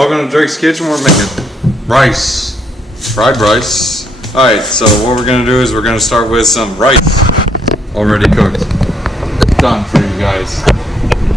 Welcome to Drake's Kitchen. We're making rice, fried rice. Alright, so what we're going to do is we're going to start with some rice, already cooked. Done for you guys.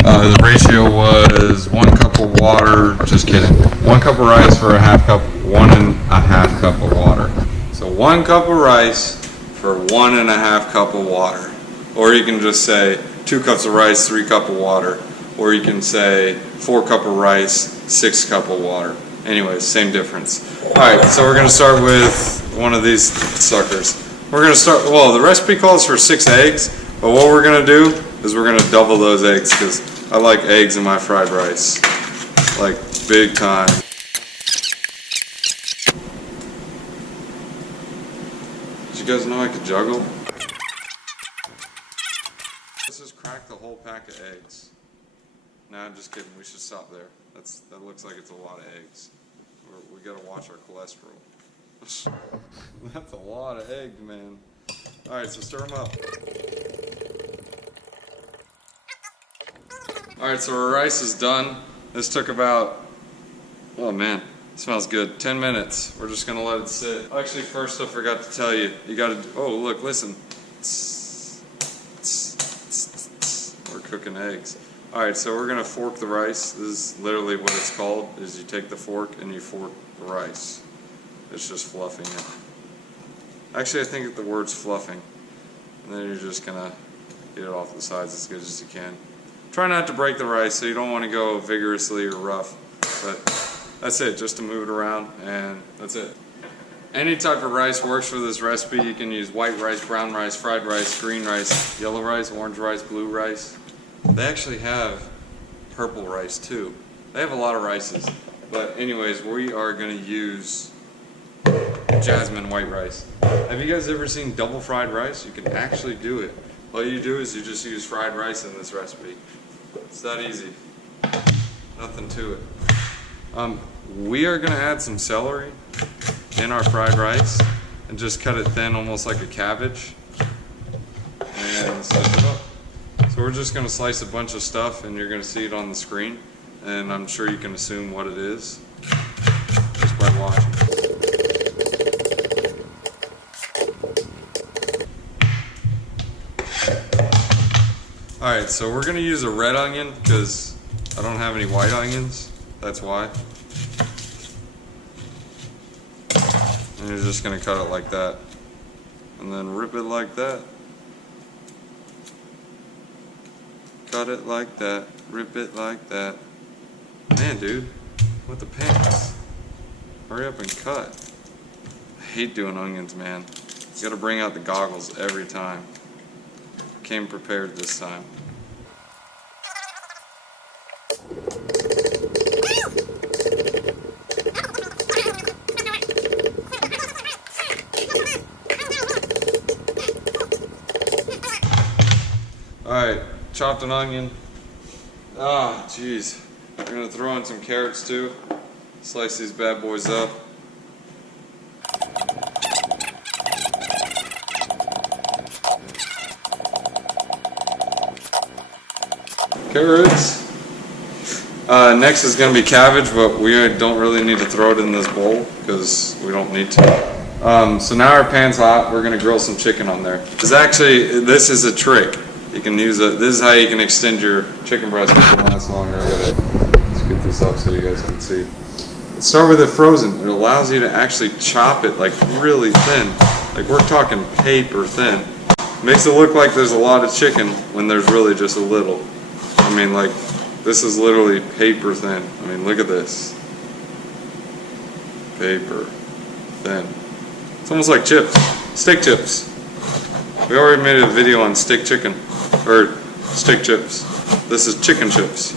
The ratio was 1 cup of water, just kidding. 1 cup of rice for a half cup, 1.5 cup of water. So 1 cup of rice for 1.5 cup of water. Or you can just say 2 cups of rice, 3 cup of water. Or you can say 4 cup of rice, 6 cup of water. Anyways, same difference. Alright, so we're going to start with one of these suckers. We're going to start, well, the recipe calls for 6 eggs, but what we're going to do is we're going to double those eggs because I like eggs in my fried rice. Like, big time. Did you guys know I could juggle? Let's just crack the whole pack of eggs. Nah, I'm just kidding. We should stop there. That looks like it's a lot of eggs. We gotta watch our cholesterol. That's a lot of eggs, man. Alright, so stir them up. Alright, so our rice is done. This took about, oh man, it smells good, 10 minutes. We're just gonna let it sit. Actually, first I forgot to tell you, you gotta, oh look, listen. We're cooking eggs. Alright, so we're going to fork the rice. This is literally what it's called, is you take the fork and you fork the rice. It's just fluffing it. Actually, I think the word's fluffing. And then you're just going to get it off the sides as good as you can. Try not to break the rice, so you don't want to go vigorously or rough. But that's it, just to move it around, and that's it. Any type of rice works for this recipe. You can use white rice, brown rice, fried rice, green rice, yellow rice, orange rice, blue rice. They actually have purple rice too. They have a lot of rices. But anyways, we are going to use jasmine white rice. Have you guys ever seen double fried rice? You can actually do it. All you do is you just use fried rice in this recipe. It's that easy. Nothing to it. We are going to add some celery in our fried rice and just cut it thin, almost like a cabbage. And slice it up. So we're just going to slice a bunch of stuff and you're going to see it on the screen, and I'm sure you can assume what it is just by watching. Alright, so we're going to use a red onion because I don't have any white onions, that's why. And you're just going to cut it like that and then rip it like that. Cut it like that, rip it like that. Man, dude, with the pants. Hurry up and cut. I hate doing onions, man. You gotta bring out the goggles every time. Came prepared this time. Alright. Chopped an onion. Ah, jeez. We're gonna throw in some carrots too. Slice these bad boys up. Carrots. Next is gonna be cabbage, but we don't really need to throw it in this bowl because we don't need to. So now our pan's hot. We're gonna grill some chicken on there. This is a trick. You can use it. This is how you can extend your chicken breast to last longer. Let's get this up so you guys can see. Let's start with it frozen. It allows you to actually chop it like really thin. Like we're talking paper thin. Makes it look like there's a lot of chicken when there's really just a little. I mean, like, this is literally paper thin. I mean, look at this. Paper thin. It's almost like chips. Steak chips. We already made a video on steak chicken. Or steak chips. This is chicken chips.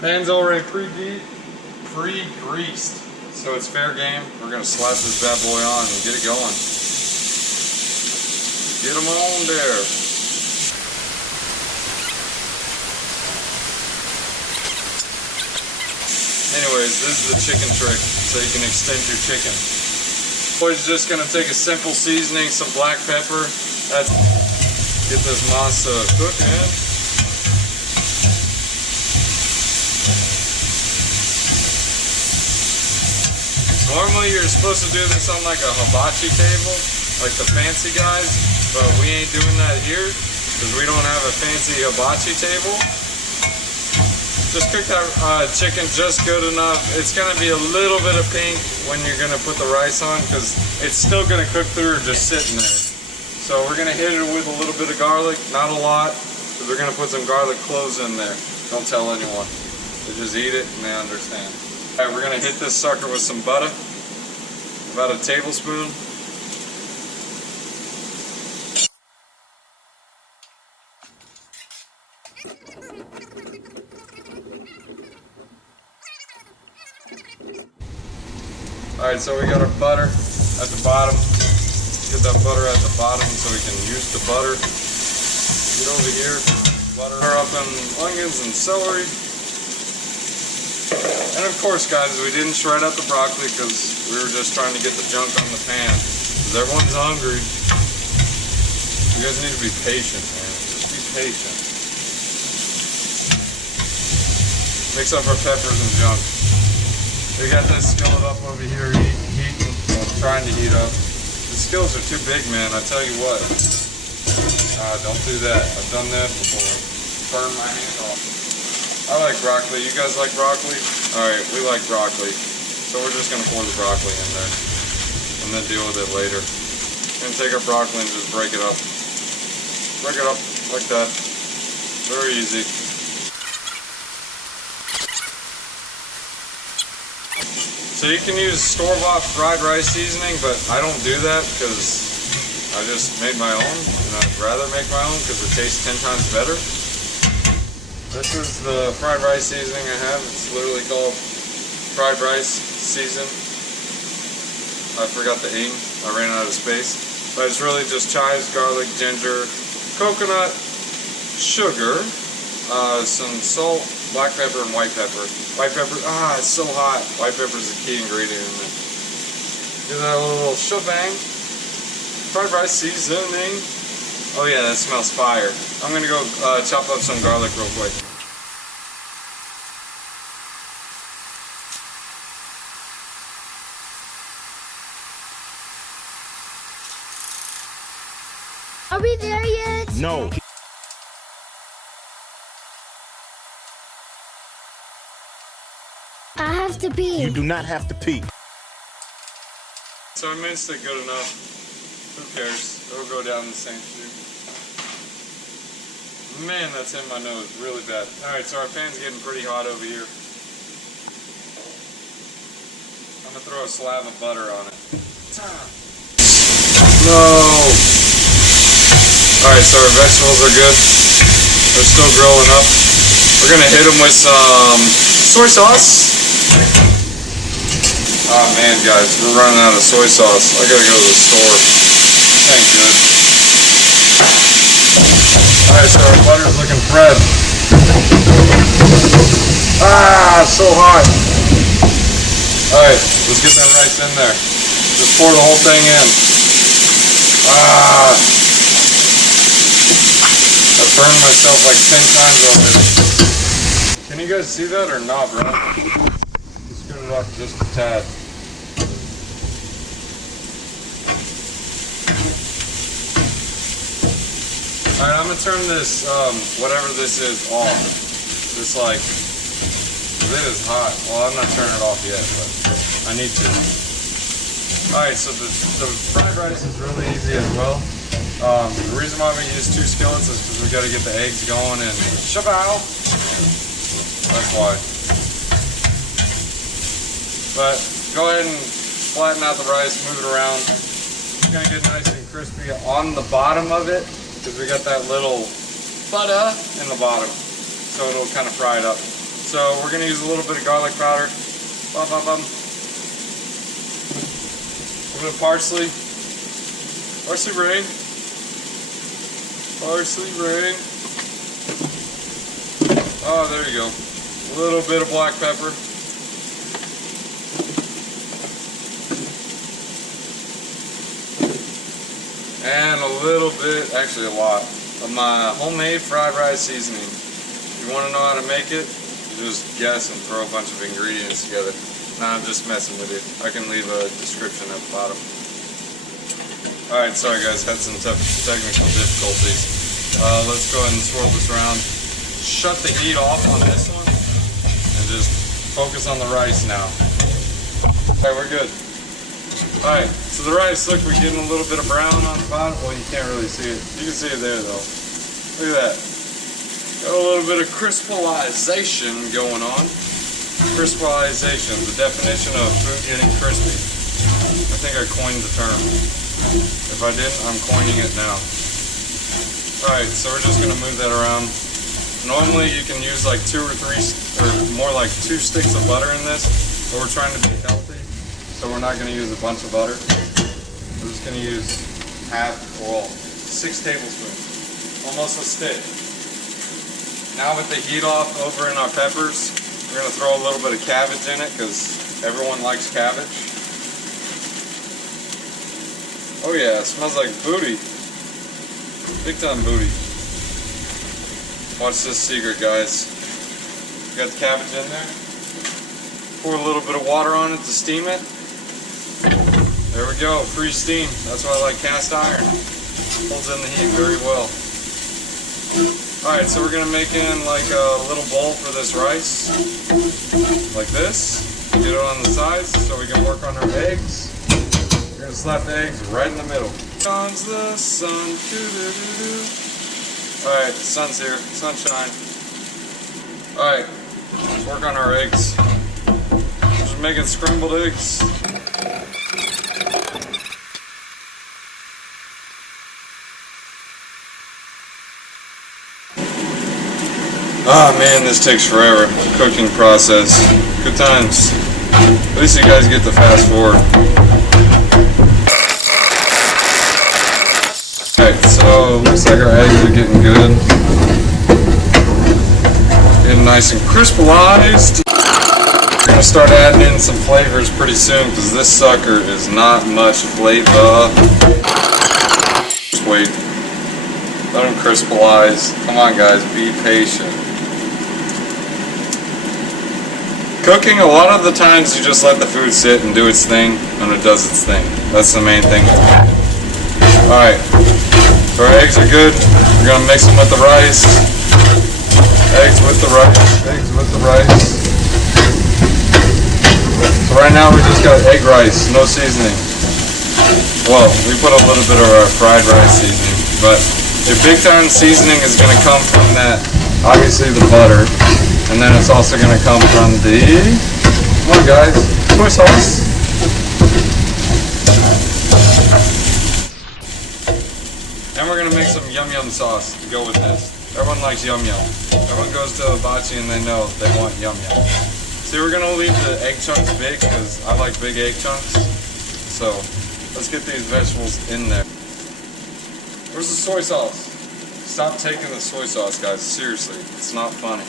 Pan's already pre-greased, so it's fair game. We're gonna slap this bad boy on and get it going. Get them on there. Anyways, this is the chicken trick, so you can extend your chicken. We're just gonna take a simple seasoning, some black pepper. Get this masa cooking. Normally you're supposed to do this on like a hibachi table, like the fancy guys, but we ain't doing that here because we don't have a fancy hibachi table. Just cook that chicken just good enough. It's gonna be a little bit of pink when you're gonna put the rice on because it's still gonna cook through just sitting there. So we're gonna hit it with a little bit of garlic, not a lot, because we're gonna put some garlic cloves in there. Don't tell anyone. They just eat it and they understand. All right, we're gonna hit this sucker with some butter, about a tablespoon. All right, so we got our butter at the bottom. Get that butter at the bottom so we can use the butter. Get over here, butter up in onions and celery. And of course, guys, we didn't shred up the broccoli because we were just trying to get the junk on the pan. Because everyone's hungry. You guys need to be patient, man. Just be patient. Mix up our peppers and junk. We got this skillet up over here heating, well, trying to heat up. The skillets are too big, man, I tell you what. Don't do that. I've done that before. Burn my hand off. I like broccoli. You guys like broccoli? Alright, we like broccoli. So we're just going to pour the broccoli in there. And then deal with it later. We're going to take our broccoli and just break it up. Break it up like that. Very easy. So you can use store-bought fried rice seasoning, but I don't do that because I just made my own, and I'd rather make my own because it tastes 10 times better. This is the fried rice seasoning I have. It's literally called fried rice season. I forgot the name. I ran out of space. But it's really just chives, garlic, ginger, coconut, sugar, some salt, black pepper, and white pepper. White pepper, it's so hot. White pepper is the key ingredient in it. Do that little shebang. Fried rice seasoning. Oh yeah, that smells fire. I'm gonna go chop up some garlic real quick. Are we there yet? No. I have to pee. You do not have to pee. So I minced it good enough. Who cares? It'll go down the same chute. Man, that's in my nose really bad. Alright, so our pan's getting pretty hot over here. I'm gonna throw a slab of butter on it. No! Alright, so our vegetables are good. They're still growing up. We're gonna hit them with some soy sauce. Oh man, guys, we're running out of soy sauce. I gotta go to the store. This ain't good. Alright, so our butter's looking fresh. So hot. Alright, let's get that rice in there. Just pour the whole thing in. I burned myself like 10 times already. Can you guys see that or not, bro? Just scoot it up just a tad. Alright, I'm gonna turn this, whatever this is, off. This like, it is hot. Well, I'm not turning it off yet, but I need to. Alright, so the fried rice is really easy as well. The reason why we use 2 skillets is because we got to get the eggs going and shabow. That's why. But go ahead and flatten out the rice, move it around. It's gonna get nice and crispy on the bottom of it because we got that little butter in the bottom, so it'll kind of fry it up. So we're gonna use a little bit of garlic powder. A little bit of parsley. Parsley rain. Parsley rain. Oh, there you go. A little bit of black pepper. And a little bit, actually a lot, of my homemade fried rice seasoning. If you want to know how to make it, you just guess and throw a bunch of ingredients together. Nah, I'm just messing with it. I can leave a description at the bottom. Alright, sorry guys, had some technical difficulties. Let's go ahead and swirl this around. Shut the heat off on this one and just focus on the rice now. Alright, we're good. Alright, so the rice, look, we're getting a little bit of brown on the bottom. Well, you can't really see it. You can see it there though. Look at that. Got a little bit of crispalization going on. Crispalization, the definition of food getting crispy. I think I coined the term. If I didn't, I'm coining it now. Alright, so we're just going to move that around. Normally you can use like 2 or 3, or more like 2 sticks of butter in this, but we're trying to be healthy, so we're not going to use a bunch of butter. We're just going to use half, well, 6 tablespoons, almost a stick. Now with the heat off over in our peppers, we're going to throw a little bit of cabbage in it because everyone likes cabbage. Oh yeah, it smells like booty. Big time booty. Watch this secret, guys. Got the cabbage in there. Pour a little bit of water on it to steam it. There we go, free steam. That's why I like cast iron. Holds in the heat very well. Alright, so we're going to make in like a little bowl for this rice. Like this. Get it on the sides so we can work on our eggs. We're going to slap the eggs right in the middle. Comes the sun. Alright, the sun's here. Sunshine. Alright, let's work on our eggs. Just making scrambled eggs. Ah man, this takes forever. Cooking process. Good times. At least you guys get to fast forward. Alright, so looks like our eggs are getting good. Getting nice and crispalized. We're going to start adding in some flavors pretty soon because this sucker is not much flavor. Just wait. Let them crispalize. Come on guys, be patient. Cooking, a lot of the times you just let the food sit and do its thing and it does its thing. That's the main thing. Alright. So our eggs are good. We're going to mix them with the rice. Eggs with the rice. Eggs with the rice. So right now we just got egg rice, no seasoning. Well, we put a little bit of our fried rice seasoning, but your big time seasoning is going to come from that, obviously the butter, and then it's also going to come from the, come on guys, soy sauce. And we're going to make some yum yum sauce to go with this. Everyone likes yum yum. Everyone goes to hibachi and they know they want yum yum. See, we're going to leave the egg chunks big because I like big egg chunks. So, let's get these vegetables in there. Where's the soy sauce? Stop taking the soy sauce, guys. Seriously, it's not funny.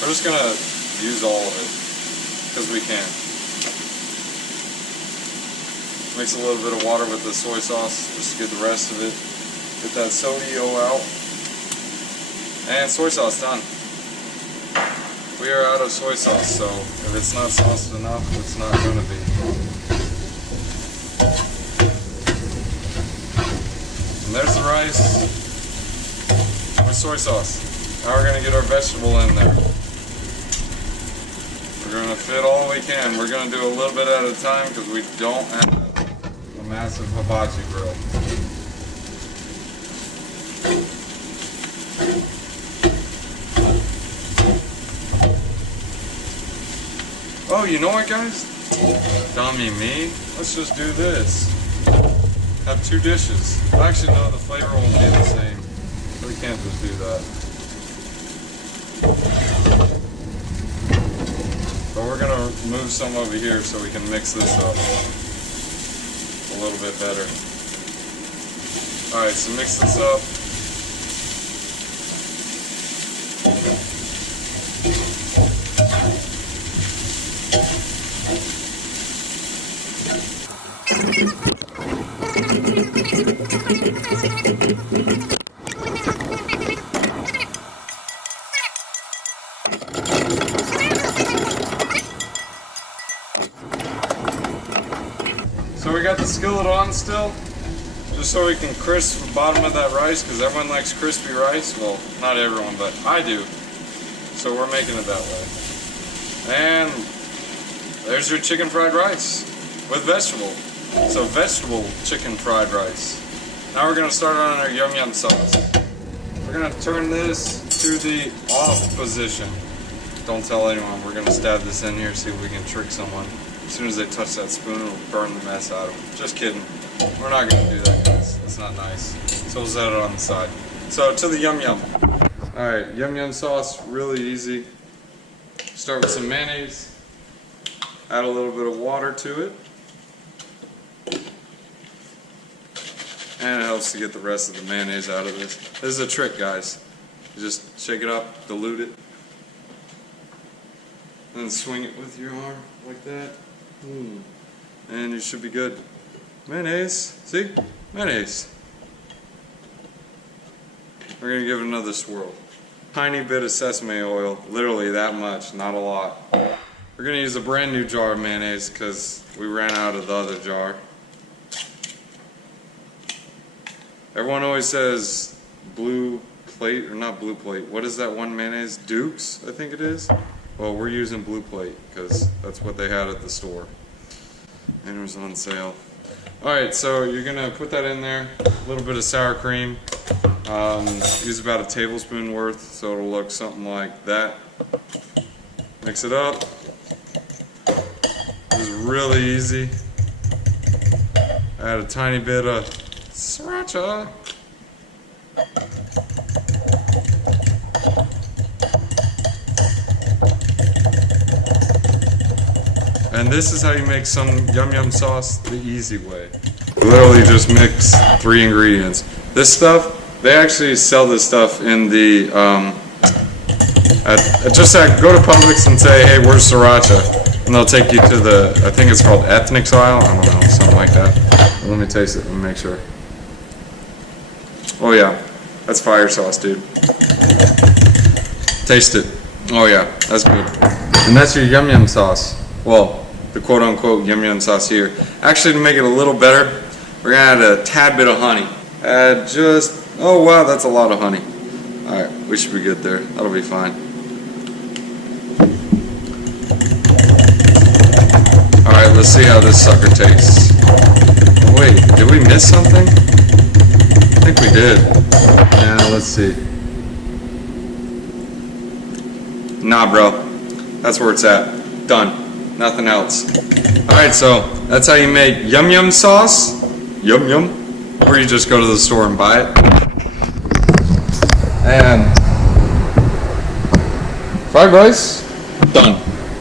We're just going to use all of it because we can. Mix a little bit of water with the soy sauce just to get the rest of it. Get that sodio out. And soy sauce done. We are out of soy sauce, so if it's not sauced enough, it's not going to be. And there's the rice with soy sauce. Now we're going to get our vegetable in there. We're going to fit all we can. We're going to do a little bit at a time because we don't have a massive hibachi grill. Oh, you know what, guys? Dummy me. Let's just do this. Have 2 dishes. Actually, no, the flavor won't be the same. We can't just do that. But we're going to move some over here so we can mix this up a little bit better. Alright, so mix this up. skillet on still, just so we can crisp the bottom of that rice, because everyone likes crispy rice. Well, not everyone, but I do. So we're making it that way. And there's your chicken fried rice with vegetable. So vegetable chicken fried rice. Now we're gonna start on our yum yum sauce. We're gonna turn this to the off position. Don't tell anyone. We're gonna stab this in here, see if we can trick someone. As soon as they touch that spoon, it'll burn the mess out of them. Just kidding. We're not gonna do that, guys. That's not nice. So we'll set it on the side. So to the yum yum. Alright, yum yum sauce, really easy. Start with some mayonnaise. Add a little bit of water to it. And it helps to get the rest of the mayonnaise out of this. This is a trick, guys. You just shake it up, dilute it. Then swing it with your arm like that. And you should be good. Mayonnaise. See? Mayonnaise. We're going to give it another swirl. Tiny bit of sesame oil. Literally that much, not a lot. We're going to use a brand new jar of mayonnaise because we ran out of the other jar. Everyone always says blue plate, or not blue plate. What is that one mayonnaise? Duke's, I think it is. Well, we're using blue plate because that's what they had at the store. And it was on sale. Alright, so you're going to put that in there. A little bit of sour cream. Use about a tablespoon worth, so it'll look something like that. Mix it up. This is really easy. Add a tiny bit of sriracha. And this is how you make some yum yum sauce the easy way. Literally just mix 3 ingredients. This stuff, they actually sell this stuff in the, go to Publix and say, hey, where's sriracha? And they'll take you to the, I think it's called ethnic aisle, I don't know, something like that. Let me taste it and make sure. Oh yeah, that's fire sauce, dude. Taste it. Oh yeah, that's good. And that's your yum yum sauce. Well, the quote unquote yum yum sauce here. Actually, to make it a little better, we're gonna add a tad bit of honey. Add just, oh wow, that's a lot of honey. Alright, we should be good there. That'll be fine. Alright, let's see how this sucker tastes. Oh, wait, did we miss something? I think we did. Yeah, let's see. Nah, bro. That's where it's at. Done. Nothing else. Alright, so that's how you make yum yum sauce. Yum yum. Or you just go to the store and buy it. And fried rice. Done.